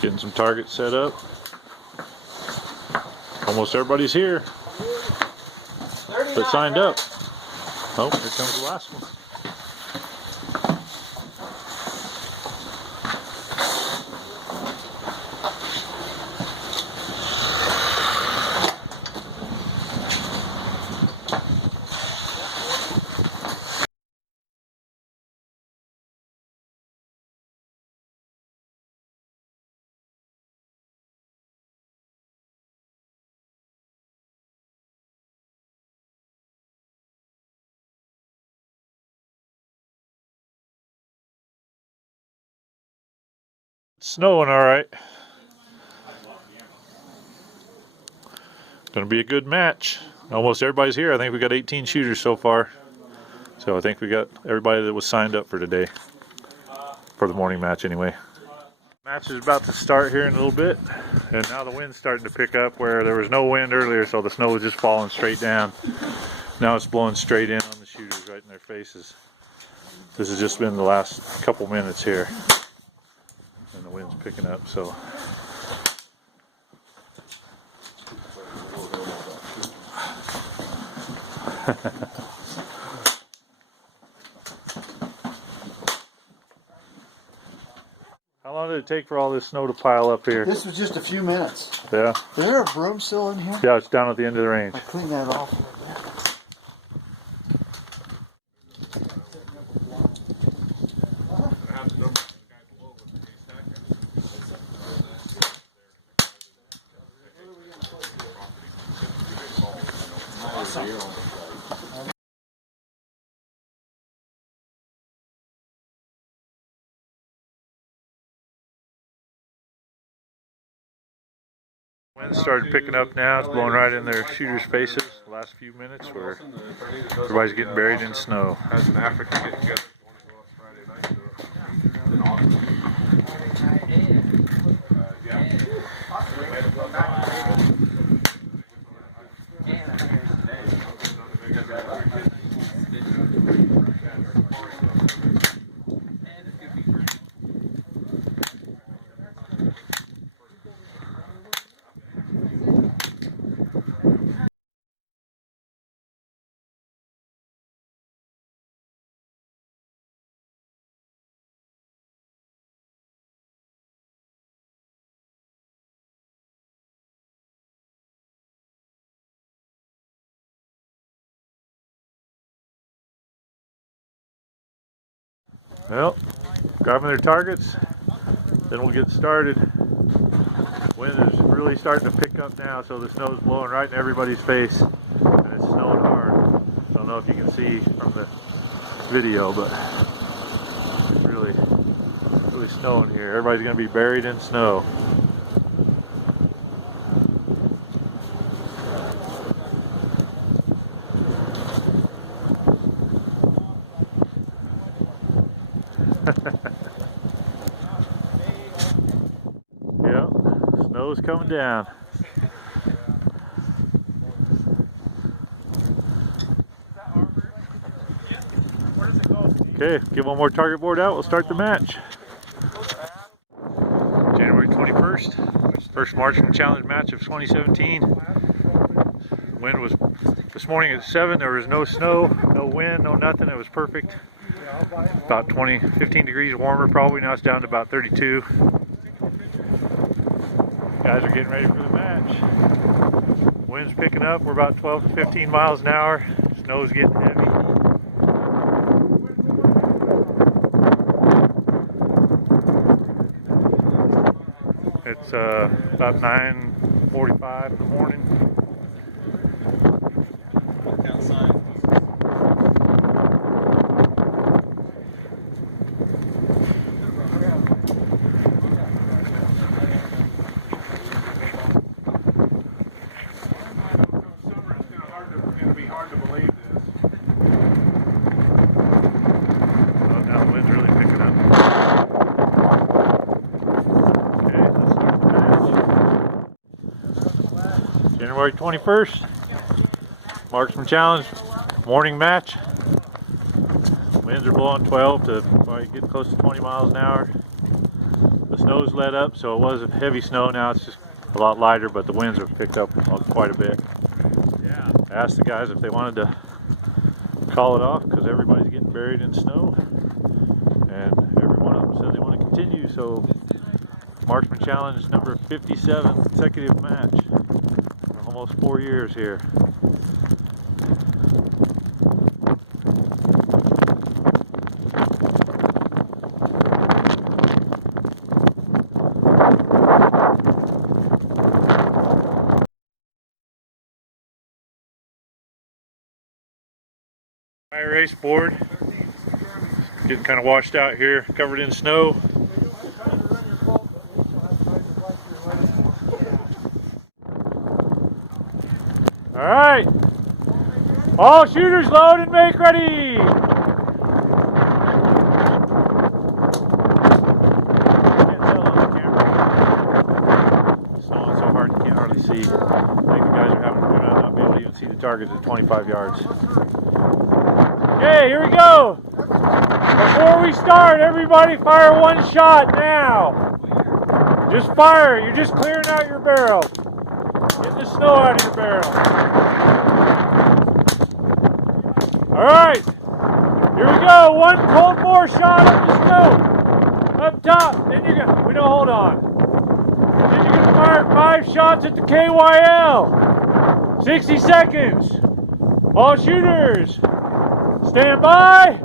Getting some targets set up. Almost everybody's here that signed up. Oh, here comes the last one. It's snowing all right. Gonna be a good match. Almost everybody's here. I think we got 18 shooters so far. So I think we got everybody that was signed up for today. For the morning match anyway. Match is about to start here in a little bit. And now the wind's starting to pick up where there was no wind earlier, so the snow was just falling straight down. Now it's blowing straight in on the shooters right in their faces. This has just been the last couple minutes here. And the wind's picking up, so. How long did it take for all this snow to pile up here? This was just a few minutes. Yeah. Is there a broom still in here? Yeah, it's down at the end of the range. I'll clean that off. Wind started picking up now. It's blowing right in their shooters' faces. The last few minutes where everybody's getting buried in snow. As an African get together, Well, grabbing their targets, then we'll get started. Wind is really starting to pick up now, so the snow's blowing right in everybody's face, and it's snowing hard. I don't know if you can see from the video, but it's really snowing here. Everybody's going to be buried in snow. Yeah, snow's coming down. Okay, get one more target board out. We'll start the match. January 21st, first Marksmen Challenge match of 2017. Wind was this morning at 7. There was no snow, no wind, no nothing. It was perfect. About 15 degrees warmer probably. Now it's down to about 32. Guys are getting ready for the match. Wind's picking up. We're about 12 to 15 miles an hour. Snow's getting heavy. It's about 9:45 in the morning. hard to believe this. Oh, now the wind's really picking up. Okay, let's start the match. January 21st, Marksmen Challenge, morning match. Winds are blowing 12 to probably get close to 20 miles an hour. snow's let up, so it was heavy snow. Now it's just a lot lighter, but the winds have picked up quite a bit. Yeah. I asked the guys if they wanted to call it off because everybody's getting buried in snow, and every one of them said they want to continue. So Marksman Challenge number 57 consecutive match for almost 4 years here. Dry erase board, getting kind of washed out here, covered in snow. All right, all shooters load and make ready. Can't tell on the camera. It's snowing so hard you can't hardly see. I think the guys are having, they're not be able to even see the targets at 25 yards. Okay, here we go. Before we start, everybody fire one shot now. Just fire. You're just clearing out your barrel. Getting the snow out of your barrel. All right. Here we go. One cold bore shot up the snow. Up top. Then you're gonna, we don't hold on. Then you're gonna fire 5 shots at the KYL. 60 seconds. All shooters. Stand by.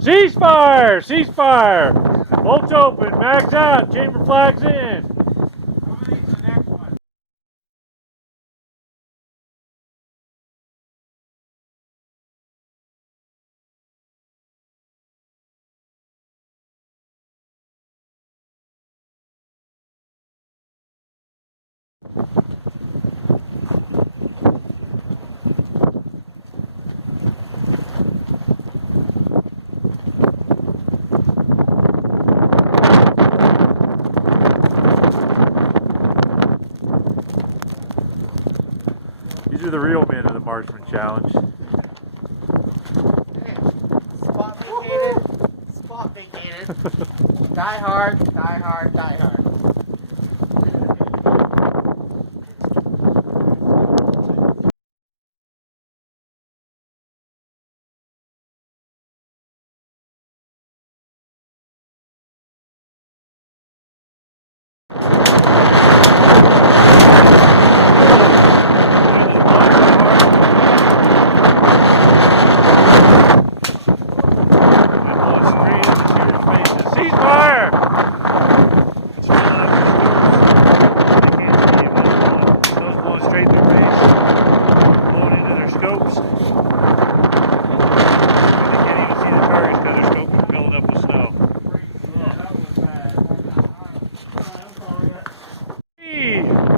Ceasefire! Ceasefire! Bolts open, mags out, chamber flags in. These are the real men of the Marksman Challenge. Spot vacated. Spot vacated. Die hard, die hard, die hard.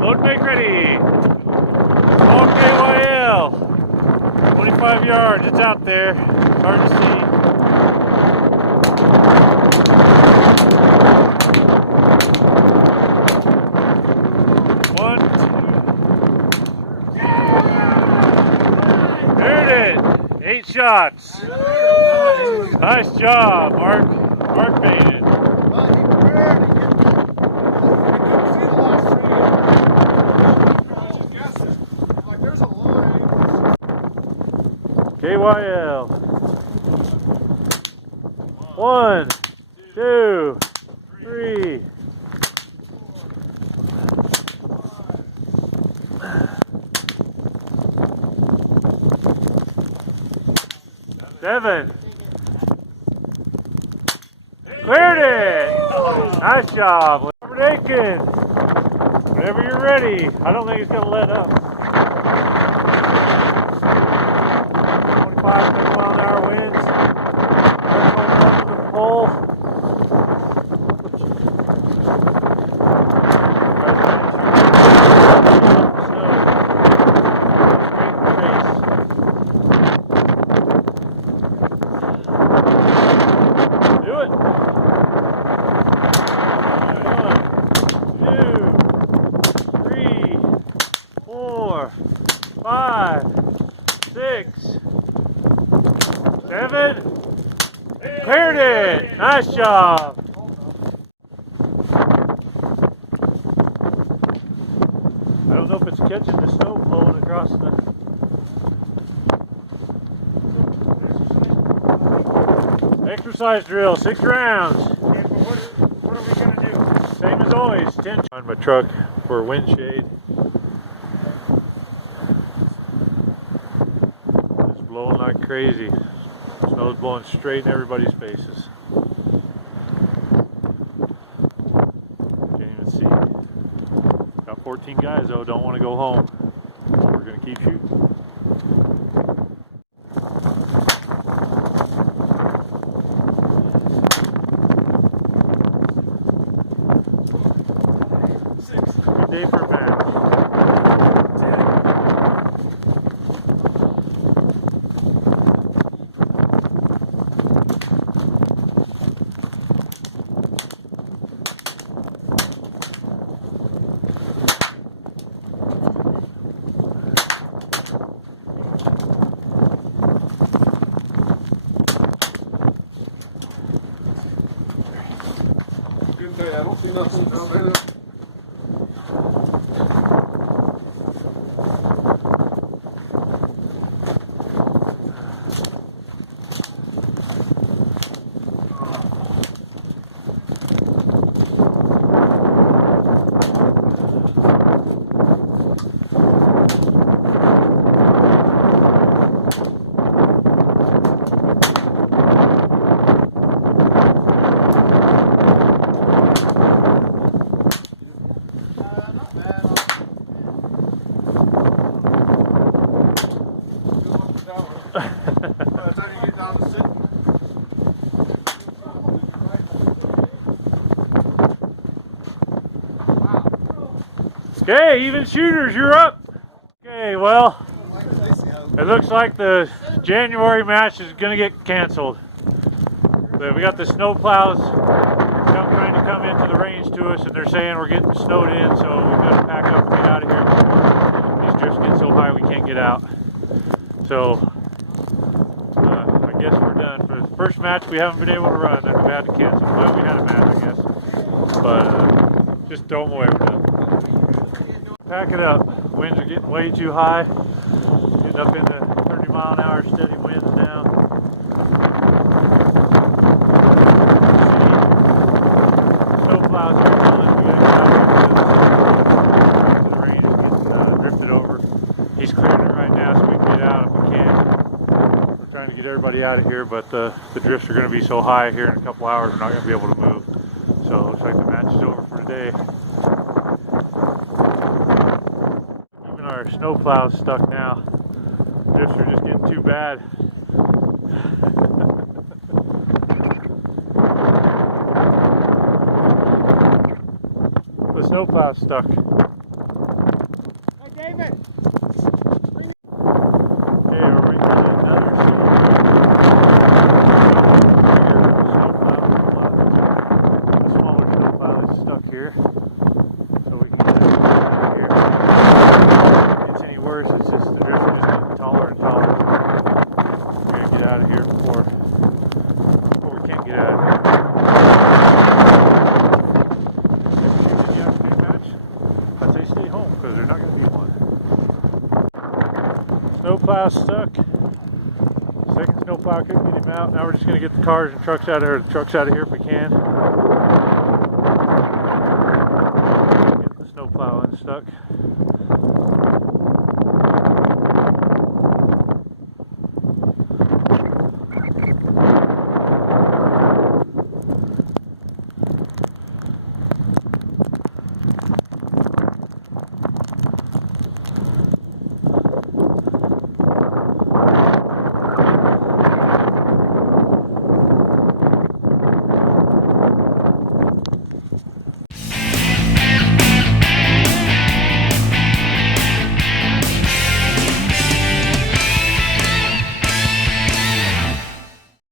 Load make ready. Small KYL. 25 yards. It's out there. Hard to see. One, two. There it is. 8 shots. Nice job, Mark. Mark made it. KYL. 1, 2, 3. 7. Cleared it! Nice job, Robert Aiken. Whenever you're ready. I don't think it's going to let up. 25 mile-an-hour winds. Let's hold up to the pole. Do it. 1, 2, 3, 4, 5, 6, 7. Cleared it. Nice job. I don't know if it's catching the snow blowing across the... Exercise drill, 6 rounds. Okay, but what are we gonna do? Same as always, 10. On my truck for wind shade. It's blowing like crazy. Snow's blowing straight in everybody's faces. Can't even see. Got 14 guys though, don't want to go home. So we're gonna keep shooting. Good day for a match. 10. I don't see nothing down there. By the time you get down to sitting. Okay, even shooters, you're up. Okay, well, it looks like the January match is going to get canceled. So we got the snow plows trying to come into the range to us, and they're saying we're getting snowed in, so we've got to pack up and get out of here before these drifts get so high we can't get out. So I guess we're done. For the first match we haven't been able to run, and we've had to cancel. Well, we had a match, I guess. But just throw them away, we're done. Pack it up. Winds are getting way too high. Getting up into 30 mile an hour steady winds now. Snow plows here telling us we gotta get out here because the rain is getting drifted over. He's clearing it right now so we can get out if we can. We're trying to get everybody out of here, but the drifts are going to be so high here in a couple hours we're not going to be able to move. So it looks like the match is over for today. Even our snow plows stuck now. Drifts are just getting too bad. The snow plow's stuck. Hey, David. Okay, we're waiting for another smaller snowplow is stuck here, so we can get out of here. If it's any worse, it's just the drifts are just getting taller and taller. We're gonna get out of here before we can't get out of here. If you afternoon match, I'd say stay home because there's not going to be one. Snowplow stuck. Second snowplow. snowplow couldn't get him out. Now we're just going to get the cars and trucks out of here. The trucks out of here if we can. Get the snowplow unstuck.